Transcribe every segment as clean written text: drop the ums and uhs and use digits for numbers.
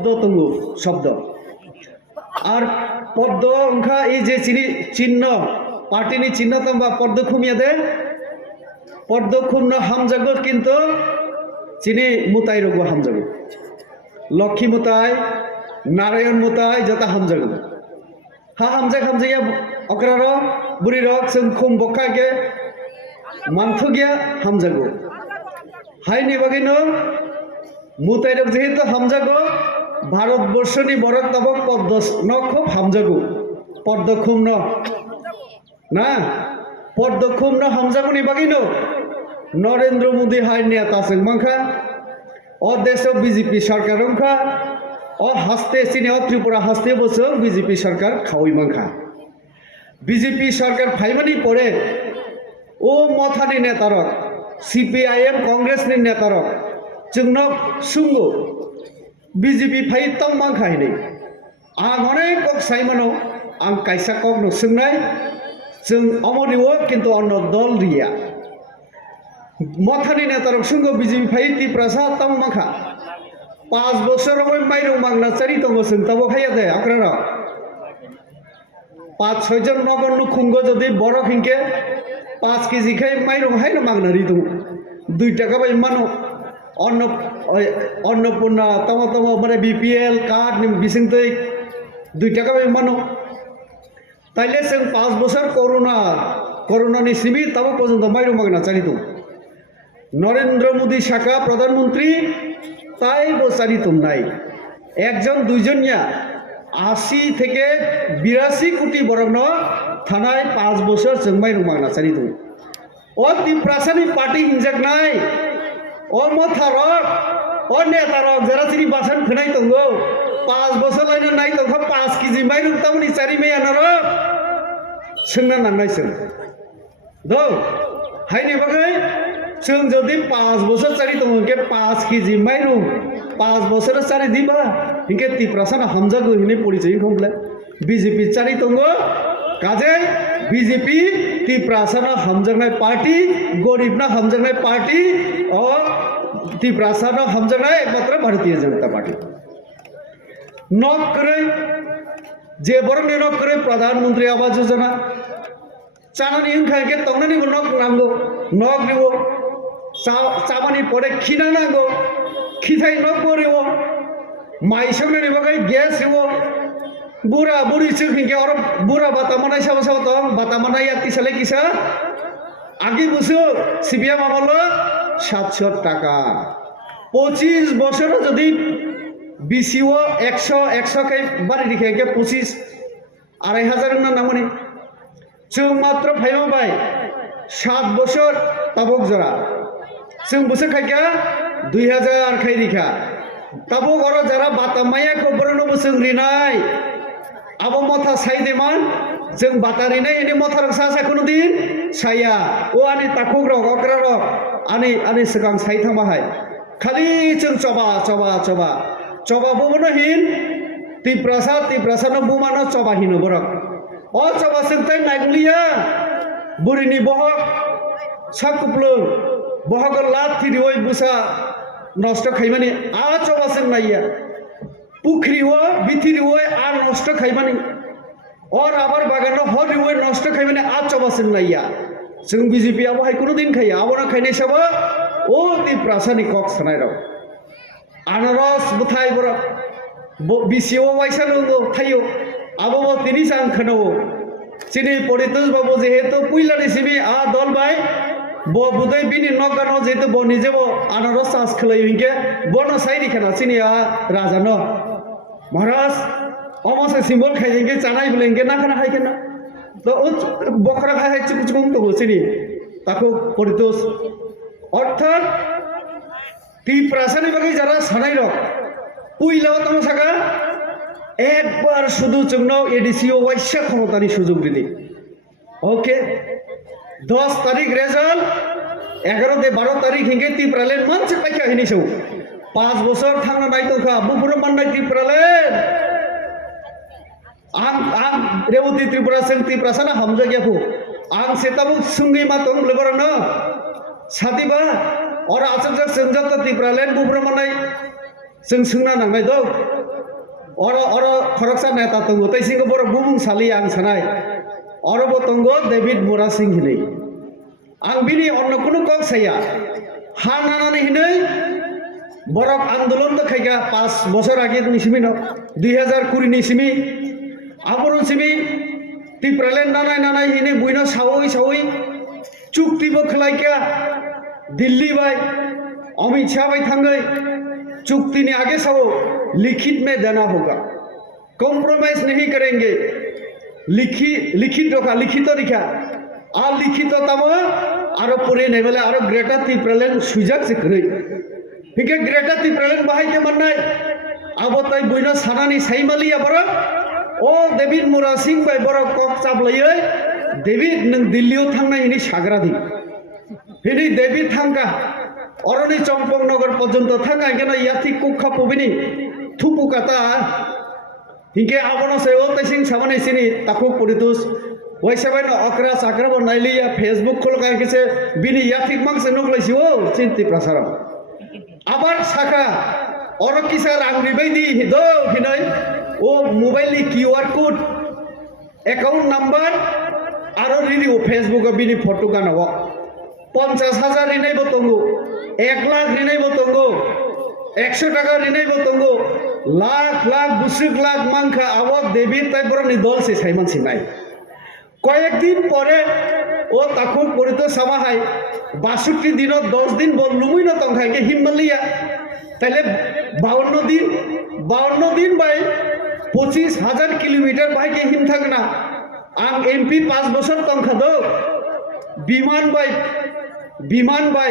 পদ্ম তঙ্গু শব্দ আর পদ্ম অংখা এই যে চিহ্ন পার্টিনি চিহ্ন তম্বা পদ্ম খুমিয়া দে পদ্ম খুমন হামজাগো কিন্তু চিনি মুতাই রোগ হামজাগো লক্ষ্মী মুতাই নারায়ণ মুতাই যত হামজাগো হা হামজাইয়া অকরার বুড়ি রক जों খুম বখাগে মানথুগিয়া হামজাগো হাইনি বাগিনো মুতাই রক যেহেতু হামজাগো ভারতবর্ষনি বরক তাবক পদ্ম ন খুব হামজাগো পদ্ম খুম না পদ্ম খুম হামজাগোনি বাগিনো নরেন্দ্র মোদী হাই নেতা जों मांखा और देश बीजेपी सरकार रंखा और हस्ते चिने त्रिपुरा हस्ते बसो बीजेपी सरकार खावई मांखा बीजेपी सरकार फाइमानी पड़े ओ मथानी नेतारक सीपीआईएम कांग्रेस नि नेतारक जोंनो सुंगो बीजेपी फाइ तम मांखा हिनै आं अनेक कक साइमानो आं कायसा कक न सोंनाय जों अमरिवो किन्तु अन्न दल रिया मथानी नेतारक सुंगो बीजेपी फाइ तिप्रासा तम मांखा 5 বছর माइरं मांगना चारि तंगो जों तब खाया दे अक्रार 5-6 जन नगर नुखुंगो जदि बरक हिंके 5 केजी खाई माइरं हाय न मांगना रि दं 2 टाका बाय मानो अन्नपूर्णा तम माने बीपीएल कार्ड नि बिसिंतै 2 टाका बाय मानो ताइले जों 5 বছর कोरोना नि सिमि तब पर्यन्त माइरं मांगना चारि दं नरेंद्र मोदी शाखा प्रधानमंत्री তাই বসারি তোমরাই একজন দুইজনিয়া 80 থেকে 82 কোটি বরং থানায় 5 বছর जों माइरं मांगना चारि दं ও তিপ্রাসানি পার্টি হিনজাক নাই ও মথারক ও নেতারক যারা চিনি বাসন খনাই দंगो 5 বছর লাইনো নাই তখ 5 কেজি माइरं তামনি চারি মেয়ানার सोंना नांनाय जों दो हायनि बागै जों जदि 5 বছর चारि दं के 5 केजी माइरं 5 বছর चारि दिबा इनके तिप्रासाना हामजागो हिने परिचय खमले बीजेपी चारि दंग काजे बीजेपी तिप्रासाना हामजागनाय पार्टी गरीबना हामजागनाय पार्टी और तिप्रासाना हामजागनाय एकमात्र भारतीय जनता पार्टी नक करे जे बरंनि नक करे प्रधानमंत्री आवास योजना चानानि हिंखाके तंगनानि नक नांगौ नक निबो चाबानी पड़े खीना नांगौ खिथाई न करिवो माइ संनानि बागै गेस हिवो बुरा बुरी चिंखे और बुरा बातामानाय साबा साबा दं बातामानाय यातिसाले किसा आगे बुसो सिबिया मामलो 700 টাকা 25 বছর যদি বিসিও 100 কে বাড়ি রেখে 25 2500 না নামনি जों मात्र फाइमा बाय 7 বছর ताबक जरा जों बोसोर खायगा 2000 खायरिखा ताबो गरो जरा बातामाया खबरनो बोसों रिनाय आबो मथा साइदेमान जों बातारिनाय एने मथा रसा कोनो दिन साया ओ आनि ताखुग्र गक्रार आनि सिगां साइथामाहाय खालि जों चबा बोनो हिन तिप्रासा न बुमानो चबा हिनो बरक ओ चबा जोंथाय नागलिया बुरिनि बहक साकुप्लुं बहगल लाथि दिवै बुसा नष्ट खाइमानि आ चबासों नाइया पुख्रिवो बिथिरिवै आ नष्ट खाइमानि और आबार बागानो हरिवै नष्ट खाइमानि आ चबासों नाइया जों बीजेपी आबो हाय कोनो दिन खाइया आबोना खाइनाय साबो ओ तिप्रासानि कक सानाय राव आनारस बुथाय बर बिसिओ वाइसा नंगौ थायो आबो तिनि सां खनावो चिनि परितोष बाबू जेहेतु पुइलानि सिबि आ दल बाय बुदै बिनि नगानो जेहेतु ब निजेबो आनारस चाष खलै हिंके बनो साइरि खाना चिनिया राजानो महाराज अमसे सिम्बल खाइजेंगे चानाय बुलेंगे ना खाना हाय केना तो बखरा खाय चुकुचुकुम तो चिनि ताको परितोष अर्थात तिप्रासानि बागै जारा सानाय रक पुइलाव तमसागा एक बार शुधु जोंनाव एडिसिओ वाइसा क्षमतानि सुजुग दिनि ओके 10 तारीख रेजल्ट 11 दे 12 तारीख हिंगे तिप्रालेन मानसि पाइखा हिनिसौ 5 বছর थांना नायतोखा बुफुर माननाय तिप्रालेन आं रेवती त्रिपुरा जों तिप्रासाना हामजागियाखौ आं सेताबु सुंगै मातों लेबरनो सादिबा और आसजक जों जत तिप्रालेन बुफुर माननाय जों सोंना नांनाय दं अरो खरकसा नेता तंगो तैसिंग बर बुमुं सालि आं सानाय अरबो तंगो डेभिड मुरा सिंह हिनै आं बिनि अन्न कुनु कक साया हा नानानै हिनै बरक आंदोलन तो खाइगा 5 বছর आगे निसिमि न 2020 निसिमि आबरन सिमि टिप्रालेन नानाय नानाय हिनै बुइनो सावै सावै चुक्तिबो खलाइका दिल्ली बाय अमित शाह बाय थांगै चुक्ति ने आगे सावो लिखित में देना होगा कॉम्प्रोमाइज नहीं करेंगे लिखित दिखा आ लिखित तब आरो पुरे नहीं बोले आरो ग्रेटा टिप्रालेन सुजाक से करे हिके ग्रेटा टिप्रालेन बाहाय के मननाय अब तय बुइनो सानानि साइमालिया बर ओ डेभिड मुरा सिंह बाय बर कक चाबलायै डेभिड नों दिल्लीयाव थांनाय हिनि साग्रादि हिनि डेभिड थांगा अरनि चम्पक नगर पर्यन्त थांगा केन याथि कुखा पबिनि थुपु काता हिंके आबनो से ओ तैसिं सामाने सिनि ताकु पुरितुस वैसेबाय न अकरा साकरा बनाइलिया फेसबुक खोलका केसे बिनि याथि मांसे नगलाइसि ओ चिन्ति प्रसार आबार साखा अर किसा रांनि बायदि दो हिनै ओ मोबाइल नि क्यूआर कोड अकाउंट नंबर आरो रिडियो फेसबुक बिनि फटो गानाव 50,000 रिनायबो तंगो 1 लाख रिनायबो तंगो 100 टाका रिनायबो तंगो लाख लाख बुसुक लाख मांखा आवक डेभिड टाइपरनि दल से साइमान सिनाय कयेक दिन परे ओ ताकु परितो सामाहाय 62 दिन 10 दिन बलुमुइ न तंखाय के हिमलिया ताले 52 दिन बाय 25,000 किलोमीटर बाय के हिम थागना आं एमपी 5 বছর तंखा दो বিমান বাই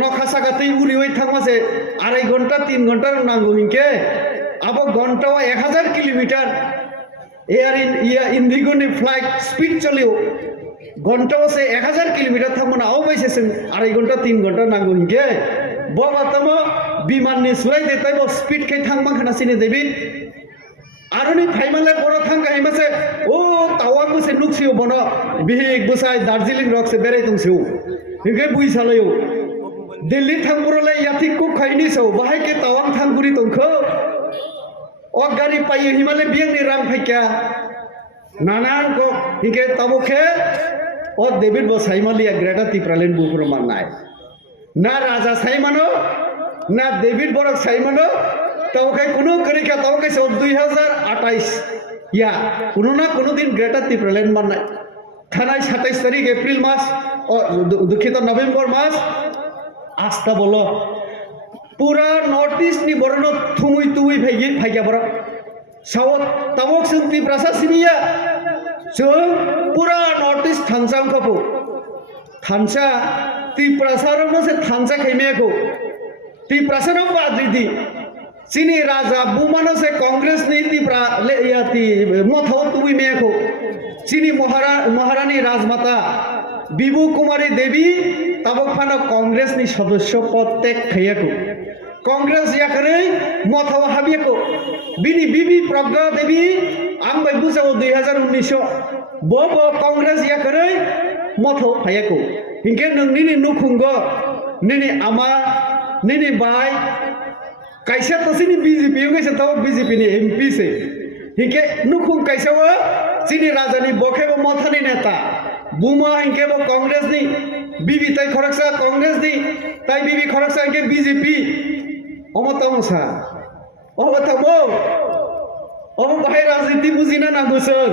নখাসাগাতেই উড়িওই থাকমাসে 2.5 ঘন্টা 3 ঘন্টা নাঙ্গো হিংকে আবো ঘন্টাও 1000 কিলোমিটার এয়ার ইন্ডিগোনি ফ্লাইট স্পিড চলিও ঘন্টাও সে 1000 কিলোমিটার থাকবো না আও বাইছে 2.5 ঘন্টা 3 ঘন্টা নাঙ্গো হিংকে বাতাম বিমান নি সুলাই দেতাই বো স্পিড খাই থাকবা খানাসিনে দেবি आरोनि फाइमाले बर थांगा हिमासे ओ तावां बसे नुक्सियो बन बिहिक बुसाय दार्जिलिंग रक से बेराय दंसियो हिंगे बुइसालायो दिल्ली थांबुरले याथि को खाइनि सौ बाहाय के तावां थांगुरि दंखो ओ गारि पायो हिमाले बियांनि रां फाइका नानान को हिंगे ताबोखे ओ डेभिड बो साइमालिया ग्रेटा टिप्रालेन बुफुर माननाय ना राजा साइमानो ना डेभिड बरक साइमानो तावखाय कुनो करिका तावखाय सो 2028 या कुनो ना कुनो दिन ग्रेटा टिप्रालेन माननाय थानाय 27 तारिख एप्रिल मास दुखित नवेम्बर मास आस्था बोलो पूरा नॉर्थ ईस्ट नि बरनो थुमुई तुमुई फाइया बर साउथ तावक जों टिप्रासा सिनिया जों पूरा नॉर्थ ईस्ट थानसा खपो थानसा टिप्रासारनो से थानसा खाइमेको टिप्रासानो बाद्रिदि चीनी राजा बुमानो से कांग्रेस नीति याती मथो तुई मेको चीनी महारानी राजमाता बिबु कुमारी देवी तबक फानो कांग्रेस नि सदस्य प्रत्येक खयको कांग्रेस याकरे मथो हाबिएको बिनी बिबी प्रज्ञा देवी आं बाय बुझाव 2019 बो कांग्रेस याकरे मथो फायको हिंके नोंनि नुखुंगो निनि आमा निनि बाय कैसा तसिनी बीजेपी कैसे तो बीजेपी नि एमपी से हिंके नुखुं कैसे वो चीनी राजानी बखेबो मथानी नेता बुमा हिंके वो कांग्रेस नि बीबी ताई खरकसा कांग्रेस नि ताई बीबी खरकसा हिंके बीजेपी अमतमसा अमतमो अम बाहाय राजनीति बुझिना नांगुसोन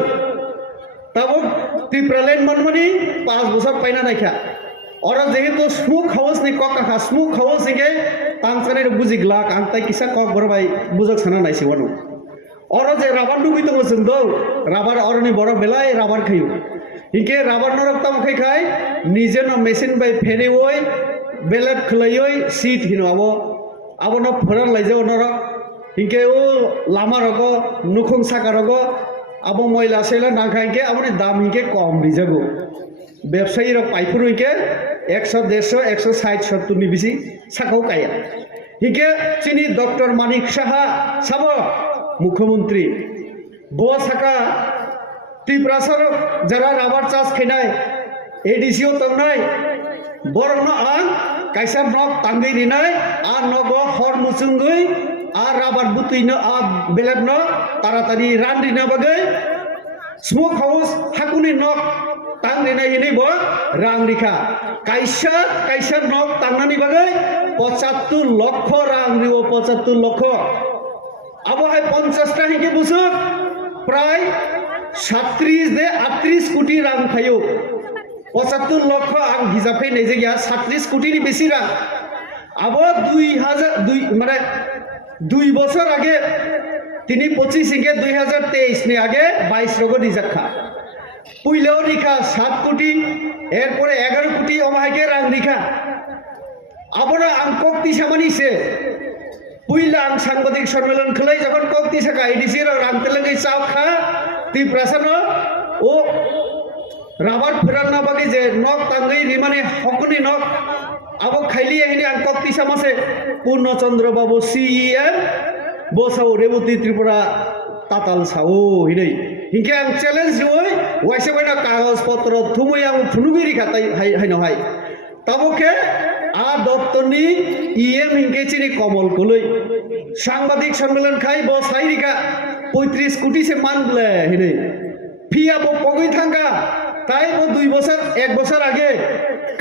तब टिप्रालेन मनमनि 5 বছর पाइना नायखा और जेहेतु स्मुक हाउस नि कका स्मुक हाउस हिंगे तांसाने बुजिग्ला आंताय किसा कक बरबाय बुजक साना नायसिवनो और जे राबार दुगि दङ जोंदो राबार अरनि बर बेलाय राबार खैयो हिंके राबार नरक तम खैखाय निजेनो मेसिन बाय फेनेवय बेलेट खलैय सीट हिनो आबनो फरार लायजाव नरक हिंके ओ लामा रग नुखुं साका रग आबो मैला सेला नाखायके आबनि दाम हिंके कम रिजागो व्यवसायी रक पाइफुर हिंके 100 150 160 70 नि बिसि साकाव काया हिंके चीनी डॉक्टर मानिक साहा साबो मुख्यमंत्री बो साका टिप्रासार जरा राबार चास खैनाय एडीसीओ तंगनाय बरनो आं कैसा नक तांगै रिनाय आ नगो हर मुसुंगै আর রাবার বুতুই ন বেলেগ ন তাড়াতাড়ি রান দিনা বাগৈ স্মোক হাউস হাকুনি নক তাং দিনা ইনি ব রাং রিখা কাইসা কাইসা নক তাংনানি বাগৈ 75 লক্ষ রাং দিব 75 লক্ষ আবহায় 50টা হিকে বুঝুক প্রায় 37 দে 38 কোটি রাং থাইও 75 লক্ষ আং হিসাবে নেই যে 37 কোটির বেশি রাং আবো 2002 মানে 2 বছর আগে তিনি 25 হিকে 2023 নে আগে 22 রোগ রিজাখা পুইলেও রিখা 7 কোটি এরপরে 11 কোটি অমাহাইকে রাং রিখা আবরা আং কক্তি সামানিছে পুইলা আং সাংবাদিক সম্মেলন খলাই যখন কক্তি সাকা এডিসি রাং তেলেঙ্গি চাও খা তি প্রাসানো ও রাবার ফেরান্না বাকি যে নক তাঙ্গই রিমানে হকনি নক আবো খাইলি এহিনি আং কক্তি সামাসে পূর্ণচন্দ্র বাবু সিএম বসাও রেবতী ত্রিপুরা তাতাল সাও হিনেই হিংকে আং চ্যালেঞ্জ হই ওয়াইসে বাইনা কাগজপত্র থুমই আং ফুনুগিরি খাতাই হাই নহাই তাবকে আ দত্তনি ইএম হিংকে চিনি কমল কলই সাংবাদিক সম্মেলন খাই ব সাইরিকা 35 কোটি সে মানলে হিনে ফিয়া ব পগই থাঙ্গা তাই ব 2 বছর 1 বছর আগে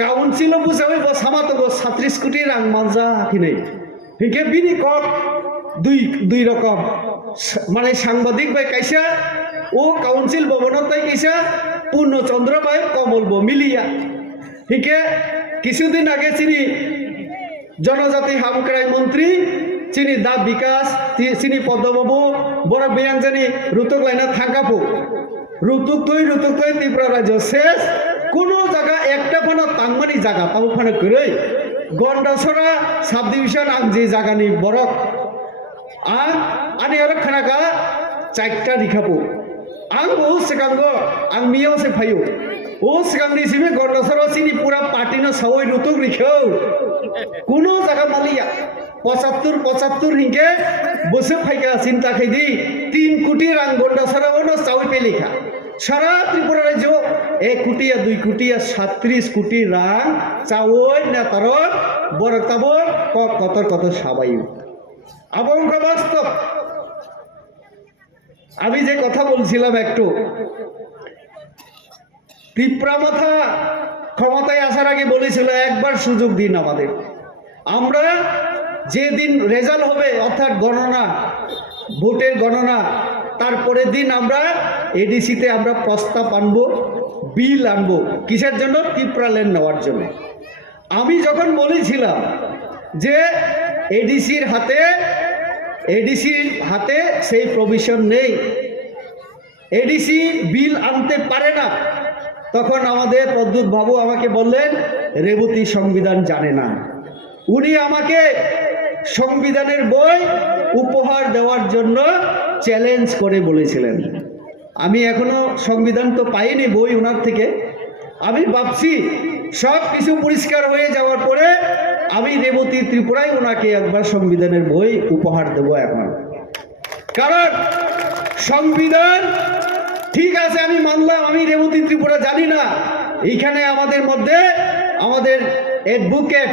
কাউন্সিল বুঝাই ব সামাতো 37 কোটি রাং মানজা হিনে হিংকে বিনি কত দুই রকম মানে সাংবাদিক বাই কাইসা ও কাউন্সিল ভবনত তাই কাইসা পূর্ণচন্দ্র বাই কমল ব মিলিয়া হিকে কিছুদিন আগে চিনি জনজাতি হামক্রাই মন্ত্রী চিনি দা বিকাশ চিনি পদ্মবাবু বড় বিয়াংজানি রুতুক লাইনা থাকাপো রুতুক তৈ ত্রিপুরা রাজ্য শেষ কোনো জায়গা একটা ফানা তাংমানি জায়গা তাও ফানা করে গন্ডাছড়া সাব ডিভিশন আং যে জায়গানি বরক আনি আর খানাকা 4টা রিখাপো আং বহু সেকাঙ্গ আং মিয়াও সে ফাইও ও সেকাংনি সিমে গন্ডাছড়া চিনি পুরা পার্টি না সবাই রুতুক রিখাও কোনো জায়গা মালিয়া 75 হিংকে বসে ফাইকা চিন্তা খাই দি 3 কোটি রাং গন্ডাছড়া ও চাউই পেলিখা সারা ত্রিপুরা রাজ্য 1 কোটি 2 কোটি 37 কোটি রাং চাউই না তার বরকতাব কত সবাই আবঙ্গ বাস্তব আমি যে কথা বলছিলাম একটু ত্রিপুরা মাথা ক্ষমতায় আসার আগে বলেছিল একবার সুযোগ দিন আমাদের আমরা যেদিন রেজাল্ট হবে অর্থাৎ গণনা ভোটের গণনা তারপরের দিন আমরা এডিসিতে আমরা প্রস্তাব আনবো বিল আনবো কিসের জন্য ত্রিপুরা ল্যান্ড নেওয়ার জন্য আমি যখন বলেছিলাম যে এডিসির হাতে সেই প্রভিশন নেই এডিসি বিল আনতে পারে না তখন আমাদের প্রদ্যুৎ বাবু আমাকে বললেন রেবতী সংবিধান জানে না উনি আমাকে সংবিধানের বই উপহার দেওয়ার জন্য চ্যালেঞ্জ করে বলেছিলেন আমি এখনো সংবিধান তো পাইনি বই ওনার থেকে আমি ভাবছি সব কিছু পরিষ্কার হয়ে যাওয়ার পরে আমি রেবতী ত্রিপুরায় ওনাকে একবার সংবিধানের বই উপহার দেব এখন কারণ সংবিধান ঠিক আছে আমি মানলাম আমি রেবতী ত্রিপুরা জানি না এইখানে আমাদের মধ্যে আমাদের অ্যাডভোকেট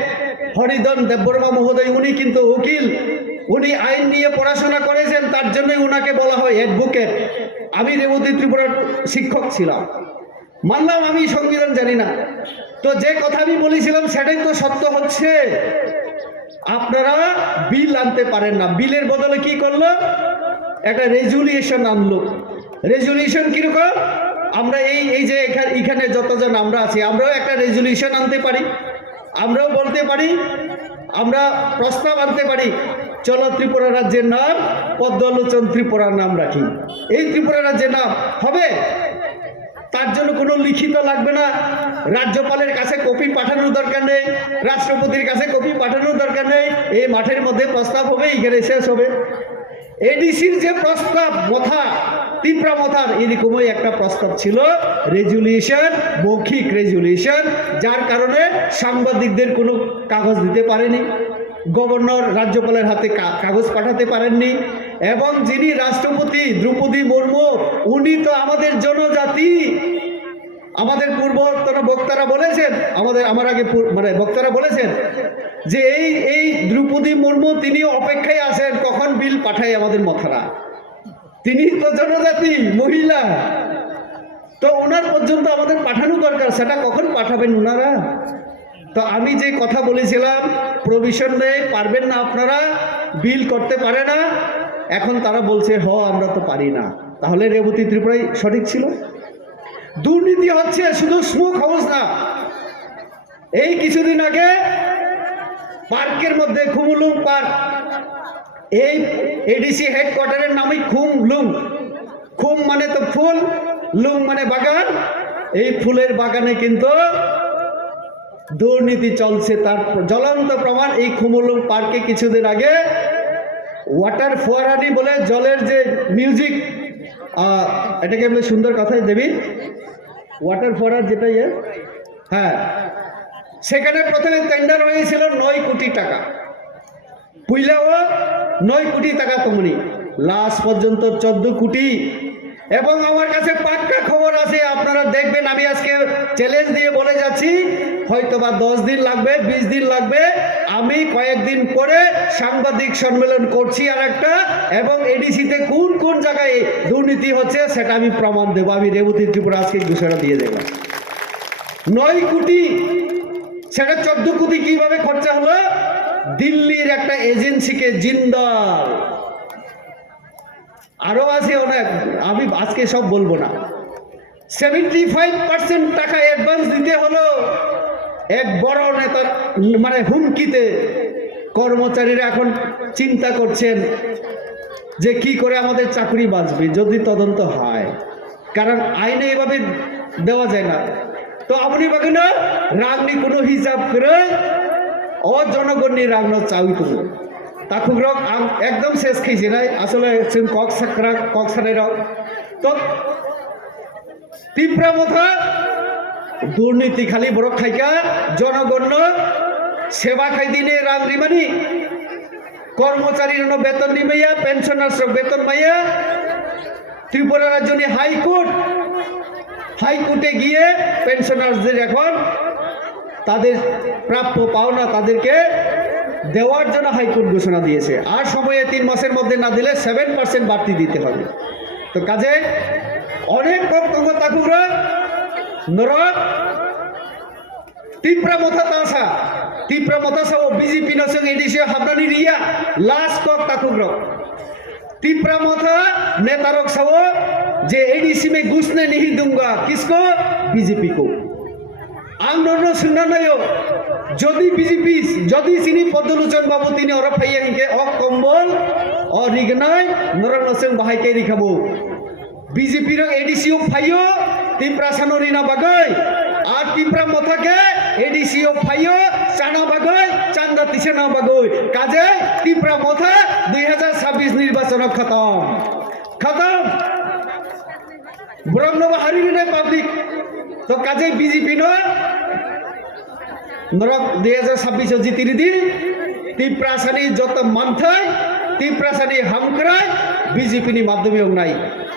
হরিধন দেববর্মা মহোদয় উনি কিন্তু উকিল উনি আইন নিয়ে পড়াশোনা করেছেন তার জন্যই ওনাকে বলা হয় অ্যাডভোকেট আমি রেবতী ত্রিপুরার শিক্ষক ছিলাম মানলাম আমি সংবিধান জানি না তো যে কথা আমি বলেছিলাম সেটাই তো সত্য হচ্ছে আপনারা বিল আনতে পারেন না বিলের বদলে কি করলো একটা রেজুলিউশন আনলো রেজুলিউশন কিরকম আমরা এই যে এখানে যতজন আমরা আছি আমরাও একটা রেজুলিউশন আনতে পারি আমরাও বলতে পারি আমরা প্রস্তাব আনতে পারি চলো ত্রিপুরা রাজ্যের নাম পদ্মলোচন ত্রিপুরার নাম রাখি এই ত্রিপুরা রাজ্যের নাম হবে তার জন্য কোনো লিখিত লাগবে না রাজ্যপালের কাছে কপি পাঠানোর দরকার নেই রাষ্ট্রপতির কাছে কপি পাঠানোর দরকার নেই এই মাঠের মধ্যে প্রস্তাব হবে এখানে শেষ হবে এডিসির যে প্রস্তাব মথা ত্রিপুরা মথার এরকমই একটা প্রস্তাব ছিল রেজুলিউশন মৌখিক রেজুলিউশন যার কারণে সাংবাদিকদের কোনো কাগজ দিতে পারেনি গভর্নর রাজ্যপালের হাতে কাগজ পাঠাতে পারেননি এবং যিনি রাষ্ট্রপতি দ্রৌপদী মুর্মু উনি তো আমাদের জনজাতি আমাদের পূর্বতন বক্তারা বলেছেন আমার আগে মানে বক্তারা বলেছেন যে এই দ্রৌপদী মুর্মু তিনি অপেক্ষায় আছেন কখন বিল পাঠায় আমাদের মথারা। তিনি তো জনজাতি মহিলা, তো ওনার পর্যন্ত আমাদের পাঠানো দরকার, সেটা কখন পাঠাবেন ওনারা? তো আমি যে কথা বলেছিলাম প্রভিশন নেই, পারবেন না আপনারা, বিল করতে পারে না, এখন তারা বলছে আমরা তো পারি না। তাহলে রেবতী ত্রিপুরাই সঠিক ছিল? দুর্নীতি হচ্ছে শুধু স্মোক হাউস না, এই কিছুদিন আগে পার্কের মধ্যে খুমুলুং পার্ক, এই এডিসি হেডকোয়ার্টারের নামই খুমলুং। খুম মানে তো ফুল, লুং মানে বাগান, এই ফুলের বাগানে কিন্তু দুর্নীতি চলছে। তার জ্বলন্ত প্রমাণ এই খুমুলুং পার্কে কিছুদিন আগে ওয়াটার ফোয়ারানি বলে জলের যে মিউজিক, এটাকে আমি সুন্দর কথায় দেবী ওয়াটার ফোয়ারা যেটা হ্যাঁ, সেখানে প্রথমে টেন্ডার হয়েছিল 9 কোটি টাকা, পুইলাও 9 কোটি টাকা তমনি, লাস্ট পর্যন্ত 14 কোটি। এবং আমার কাছে পাক্কা খবর আছে, আপনারা দেখবেন, আমি আজকে চ্যালেঞ্জ দিয়ে বলে যাচ্ছি, হয়তোবা 10 দিন লাগবে, 20 দিন লাগবে, আমি কয়েকদিন পরে সাংবাদিক সম্মেলন করছি আর একটা, এবং এডিসিতে কোন কোন জায়গায় দুর্নীতি হচ্ছে সেটা আমি প্রমাণ দেবো। আমি রেবতী ত্রিপুরা আজকে ঘোষণা দিয়ে দেব। 9 কোটি, সেটা 14 কোটি কিভাবে খরচা হলো? দিল্লির একটা এজেন্সিকে, জিন্দাল, আরো আছে অনেক, আমি আজকে সব বলবো না। 75% টাকা অ্যাডভান্স দিতে হলো এক বড় নেতার মানে হুমকিতে। কর্মচারীরা এখন চিন্তা করছেন যে কি করে আমাদের চাকরি বাঁচবে যদি তদন্ত হয়, কারণ আইনে এভাবে দেওয়া যায় না। তো আপনি বাকি না রাগনি কোনো হিসাব করে অজনগণী রাগনো চাউই তুমি তাকুক রক একদম শেষ খেয়েছে নাই আসলে কক্সারের তো তীব্র মথা দুর্নীতি খালি বড় খাইকা জনগণ সেবা খাই দিনে রাগ রিমানি কর্মচারীর বেতন নিমাইয়া পেনশনার্স বেতন মাইয়া ত্রিপুরা রাজ্য হাইকোর্টে গিয়ে পেনশনার্সদের এখন তাদের প্রাপ্য পাওনা তাদেরকে দেওয়ার জন্য হাইকোর্ট ঘোষণা দিয়েছে। আর সময়ে 3 মাসের মধ্যে না দিলে 7% বাড়তি দিতে হবে। তো কাজে অনেক কম তাকুরা নরক তীব্র মতাসা ও বিজেপি নসং এডিসি হাবনানি রিয়া লাস্ট কক তাকুগ্র তীব্র মথা नेतारक सब जे एडीसी में घुसने नहीं दूंगा, किसको? बीजेपी को। आंदोलन सुनना नहीं हो যদি বিজেপি যদি তিনি পদ্মলোচন বাবু তিনি ওরা ফাইয়া ইনকে অক কম্বল ও রিগনাই নরন সিং বাহাইকে রিখাবো বিজেপির এডিসিও ফাইও তিপ্রা সানরিনা বাগৈ আর তিপ্রা মথাকে এডিসিও ফাইও চানা বাগৈ চান্দা তিছেনা বাগৈ কাজে তিপ্রা মথা 2026 নির্বাচন খতম ব্রহ্মব হারিবি নাই পাবলিক। তো কাজে বিজেপি নরক 2026 জিতিনি দিন তিপ্রাসানি যত মানথাই তিপ্রাসানি হামক্রাই বিজেপি নি মাধ্যমে নাই।